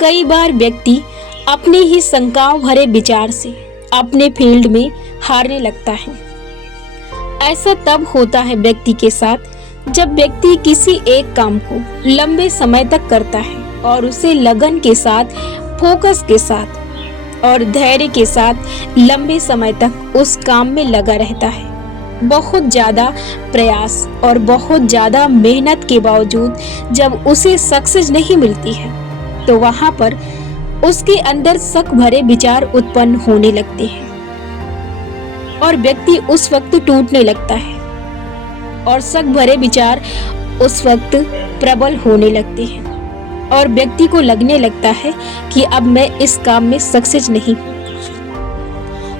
कई बार व्यक्ति अपने ही शंकाओं भरे विचार से अपने फील्ड में हारने लगता है। ऐसा तब होता है व्यक्ति के साथ जब व्यक्ति किसी एक काम को लंबे समय तक करता है और उसे लगन के साथ, फोकस के साथ और धैर्य के साथ लंबे समय तक उस काम में लगा रहता है। बहुत ज़्यादा प्रयास और बहुत ज़्यादा मेहनत के बावजूद जब उसे सक्सेस नहीं मिलती है तो वहाँ पर उसके अंदर शक भरे विचार उत्पन्न होने लगते हैं और व्यक्ति उस वक्त टूटने लगता है और शक भरे विचार उस वक्त प्रबल होने लगते हैं और व्यक्ति को लगने लगता है कि अब मैं इस काम में सक्सेस नहीं हूँ।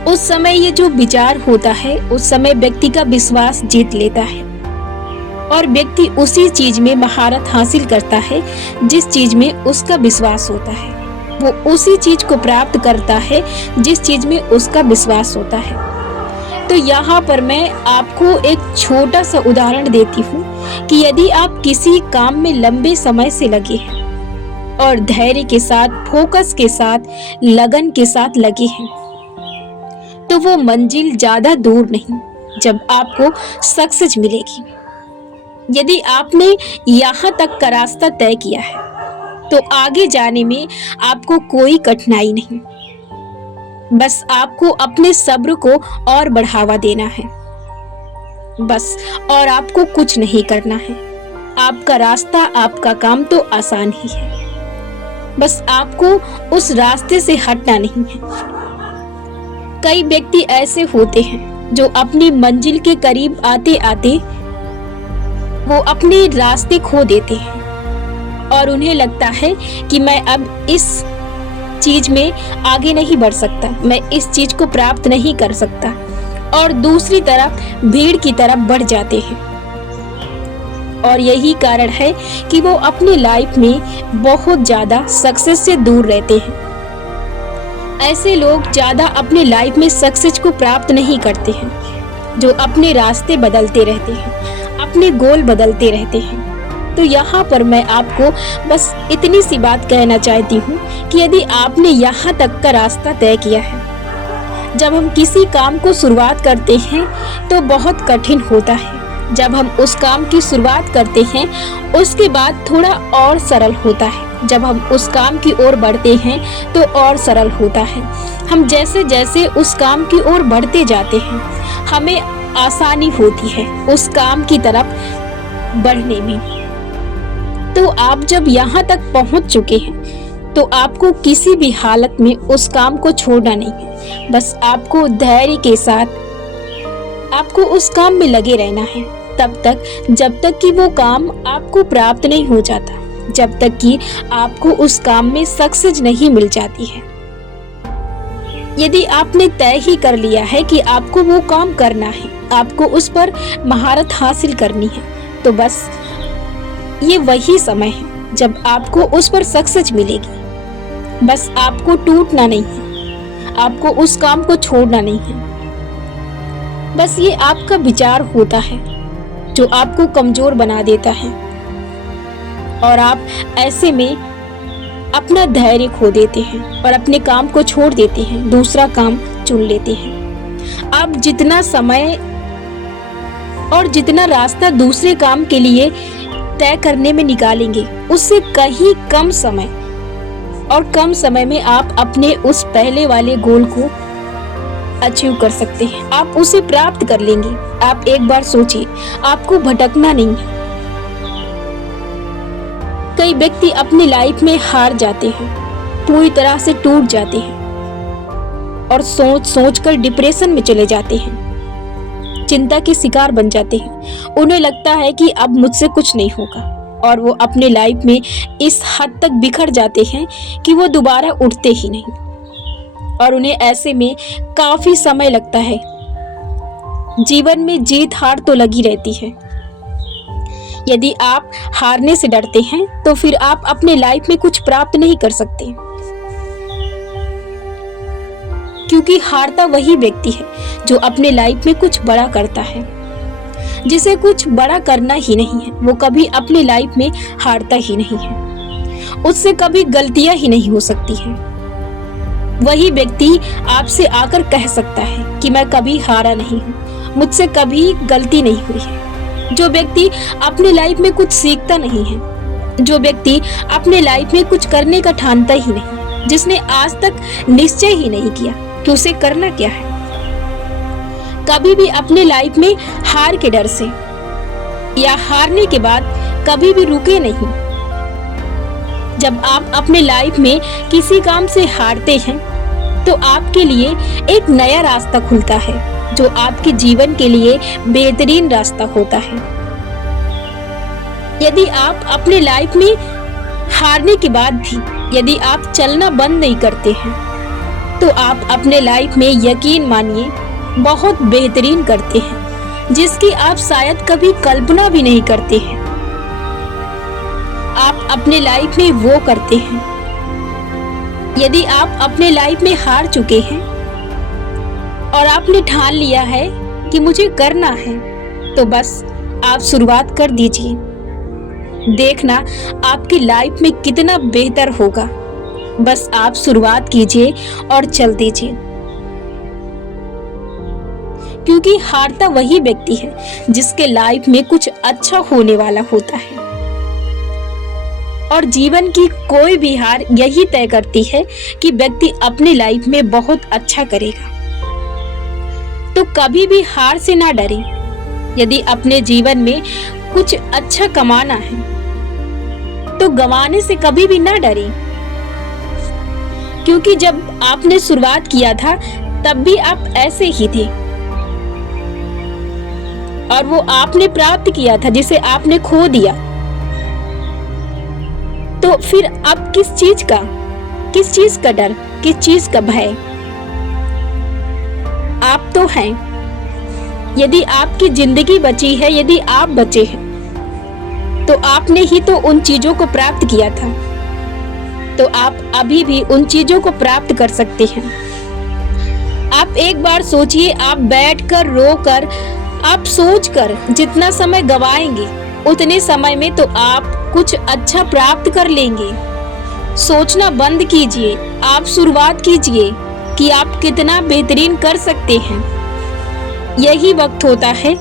उस समय ये जो विचार होता है उस समय व्यक्ति का विश्वास जीत लेता है और व्यक्ति उसी चीज में महारत हासिल करता है जिस चीज में उसका विश्वास होता है। वो उसी चीज को प्राप्त करता है जिस चीज में उसका विश्वास होता है। तो यहाँ पर मैं आपको एक छोटा सा उदाहरण देती हूँ कि यदि आप किसी काम में लंबे समय से लगे हैं और धैर्य के साथ, फोकस के साथ, लगन के साथ लगे हैं तो वो मंजिल ज्यादा दूर नहीं जब आपको सक्सेस मिलेगी। यदि आपने यहाँ तक का रास्ता तय किया है तो आगे जाने में आपको कोई कठिनाई नहीं। बस आपको अपने सब्र को और बढ़ावा देना है बस, और आपको कुछ नहीं करना है। आपका रास्ता, आपका काम तो आसान ही है, बस आपको उस रास्ते से हटना नहीं है। कई व्यक्ति ऐसे होते हैं जो अपनी मंजिल के करीब आते आते वो अपने रास्ते खो देते हैं और उन्हें लगता है कि मैं अब इस चीज में आगे नहीं बढ़ सकता, मैं इस चीज को प्राप्त नहीं कर सकता, और दूसरी तरफ भीड़ की तरफ बढ़ जाते हैं। और यही कारण है कि वो अपनी लाइफ में बहुत ज्यादा सक्सेस से दूर रहते हैं। ऐसे लोग ज्यादा अपनी लाइफ में सक्सेस को प्राप्त नहीं करते हैं, जो अपने रास्ते बदलते रहते हैं, अपने गोल बदलते रहते हैं। तो यहाँ पर मैं आपको बस इतनी सी बात कहना चाहती हूँ कि यदि आपने यहाँ तक का रास्ता तय किया है, जब हम किसी काम को शुरुआत करते हैं तो बहुत कठिन होता है। जब हम उस काम की शुरुआत करते हैं उसके बाद थोड़ा और सरल होता है। जब हम उस काम की ओर बढ़ते हैं तो और सरल होता है। हम जैसे जैसे उस काम की ओर बढ़ते जाते हैं हमें आसानी होती है उस काम की तरफ बढ़ने में। तो आप जब यहाँ तक पहुँच चुके हैं तो आपको किसी भी हालत में उस काम को छोड़ना नहीं है। बस आपको धैर्य के साथ आपको उस काम में लगे रहना है तब तक जब तक कि वो काम आपको प्राप्त नहीं हो जाता, जब तक कि आपको उस काम में सक्सेस नहीं मिल जाती है। यदि आपने तय ही कर लिया है कि आपको वो काम करना है, आपको उस पर महारत हासिल करनी है, तो बस ये वही समय है जब आपको उस पर सक्सेस मिलेगी। बस आपको टूटना नहीं है, आपको उस काम को छोड़ना नहीं है। बस ये आपका विचार होता है जो आपको कमजोर बना देता है और आप ऐसे में अपना धैर्य खो देते हैं और अपने काम को छोड़ देते हैं, दूसरा काम चुन लेते हैं। आप जितना समय और जितना रास्ता दूसरे काम के लिए तय करने में निकालेंगे उससे कहीं कम समय और कम समय में आप अपने उस पहले वाले गोल को अचीव कर सकते हैं, आप उसे प्राप्त कर लेंगे। आप एक बार सोचिए, आपको भटकना नहीं है। कई व्यक्ति अपनी लाइफ में हार जाते हैं, पूरी तरह से टूट जाते हैं और सोच सोच कर डिप्रेशन में चले जाते हैं, चिंता के शिकार बन जाते हैं। उन्हें लगता है कि अब मुझसे कुछ नहीं होगा और वो अपने लाइफ में इस हद तक बिखर जाते हैं कि वो दोबारा उठते ही नहीं और उन्हें ऐसे में काफी समय लगता है। जीवन में जीत हार तो लगी रहती है। यदि आप हारने से डरते हैं तो फिर आप अपने लाइफ में कुछ प्राप्त नहीं कर सकते, क्योंकि हारता वही व्यक्ति है जो अपने लाइफ में कुछ बड़ा करता है। जिसे कुछ बड़ा करना ही नहीं है वो कभी अपनी लाइफ में हारता ही नहीं है। उससे कभी गलतियां ही नहीं हो सकती हैं। वही व्यक्ति आपसे आकर कह सकता है कि मैं कभी हारा नहीं हूँ, मुझसे कभी गलती नहीं हुई है। जो व्यक्ति अपने लाइफ में कुछ सीखता नहीं है, जो व्यक्ति अपने लाइफ में कुछ करने का ठानता ही नहीं, जिसने आज तक निश्चय ही नहीं किया कि उसे करना क्या है, कभी भी अपने लाइफ में हार के डर से या हारने के बाद कभी भी रुके नहीं। जब आप अपने लाइफ में किसी काम से हारते हैं तो आपके लिए एक नया रास्ता खुलता है, जो आपके जीवन के लिए बेहतरीन रास्ता होता है। यदि आप अपने लाइफ में हारने के बाद भी यदि आप चलना बंद नहीं करते हैं तो आप अपने लाइफ में, यकीन मानिए, बहुत बेहतरीन करते हैं, जिसकी आप शायद कभी कल्पना भी नहीं करते हैं। आप अपने लाइफ में वो करते हैं। यदि आप अपने लाइफ में हार चुके हैं और आपने ठान लिया है कि मुझे करना है, तो बस आप शुरुआत कर दीजिए। देखना आपकी लाइफ में कितना बेहतर होगा। बस आप शुरुआत कीजिए और चल दीजिए, क्योंकि हारता वही व्यक्ति है जिसके लाइफ में कुछ अच्छा होने वाला होता है। और जीवन की कोई भी हार यही तय करती है कि व्यक्ति अपनी लाइफ में बहुत अच्छा करेगा। तो कभी भी हार से ना डरें। यदि अपने जीवन में कुछ अच्छा कमाना है तो गंवाने से कभी भी ना डरें, क्योंकि जब आपने शुरुआत किया था तब भी आप ऐसे ही थे और वो आपने प्राप्त किया था जिसे आपने खो दिया। तो फिर अब किस चीज का डर, किस चीज का भय? आप तो हैं। यदि आपकी जिंदगी बची है, यदि आप बचे हैं, तो आपने ही तो उन चीजों को प्राप्त किया था। तो आप अभी भी उन चीजों को प्राप्त कर सकते हैं। आप एक बार सोचिए, आप बैठकर, रोकर, आप सोचकर जितना समय गवाएंगे उतने समय में तो आप कुछ अच्छा प्राप्त कर लेंगे। सोचना बंद कीजिए, आप शुरुआत कीजिए कि आप कितना बेहतरीन कर सकते हैं। यही वक्त होता है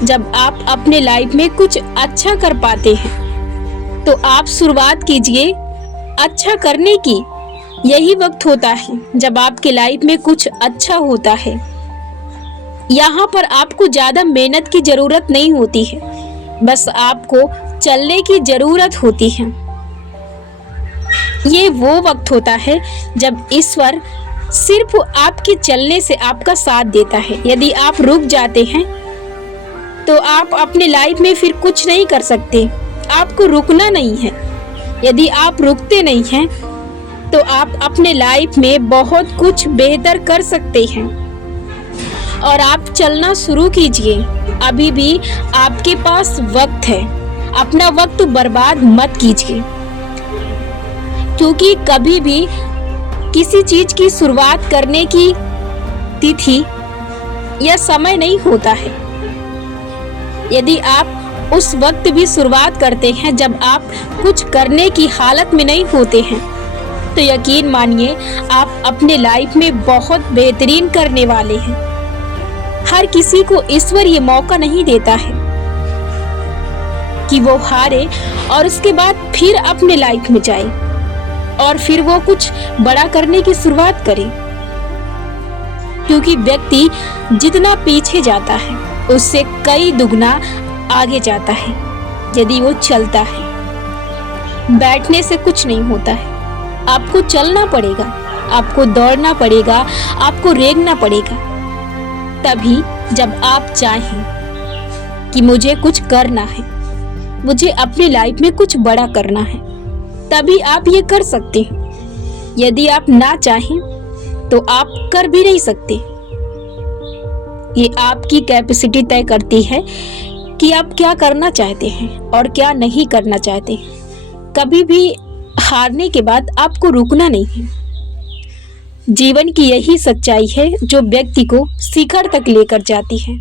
जब आप अपने लाइफ में कुछ अच्छा कर पाते हैं। तो आप शुरुआत कीजिए अच्छा करने की। यही वक्त होता है जब आपके लाइफ में कुछ अच्छा होता है। यहाँ पर आपको ज्यादा मेहनत की जरूरत नहीं होती है, बस आपको चलने की जरूरत होती है। ये वो वक्त होता है जब ईश्वर सिर्फ आपके चलने से आपका साथ देता है। यदि आप रुक जाते हैं तो आप अपने लाइफ में फिर कुछ नहीं कर सकते। आपको रुकना नहीं है। यदि आप रुकते नहीं हैं तो आप अपने लाइफ में बहुत कुछ बेहतर कर सकते हैं। और आप चलना शुरू कीजिए। अभी भी आपके पास वक्त है। अपना वक्त बर्बाद मत कीजिए, क्योंकि कभी भी किसी चीज की शुरुआत करने की तिथि या समय नहीं होता है। यदि आप उस वक्त भी शुरुआत करते हैं जब आप कुछ करने की हालत में नहीं होते हैं, तो यकीन मानिए आप अपने लाइफ में बहुत बेहतरीन करने वाले हैं। हर किसी को ईश्वर ये मौका नहीं देता है कि वो हारे और उसके बाद फिर अपने लाइफ में जाए और फिर वो कुछ बड़ा करने की शुरुआत करे। क्योंकि व्यक्ति जितना पीछे जाता है उससे कई दुगना आगे जाता है यदि वो चलता है। बैठने से कुछ नहीं होता है। आपको चलना पड़ेगा, आपको दौड़ना पड़ेगा, आपको रेंगना पड़ेगा। तभी जब आप चाहें कि मुझे कुछ करना है, मुझे अपनी लाइफ में कुछ बड़ा करना है, तभी आप ये कर सकते हैं। यदि आप ना चाहें तो आप कर भी नहीं सकते। ये आपकी कैपेसिटी तय करती है कि आप क्या करना चाहते हैं और क्या नहीं करना चाहते। कभी भी हारने के बाद आपको रुकना नहीं है। जीवन की यही सच्चाई है जो व्यक्ति को शिखर तक लेकर जाती है।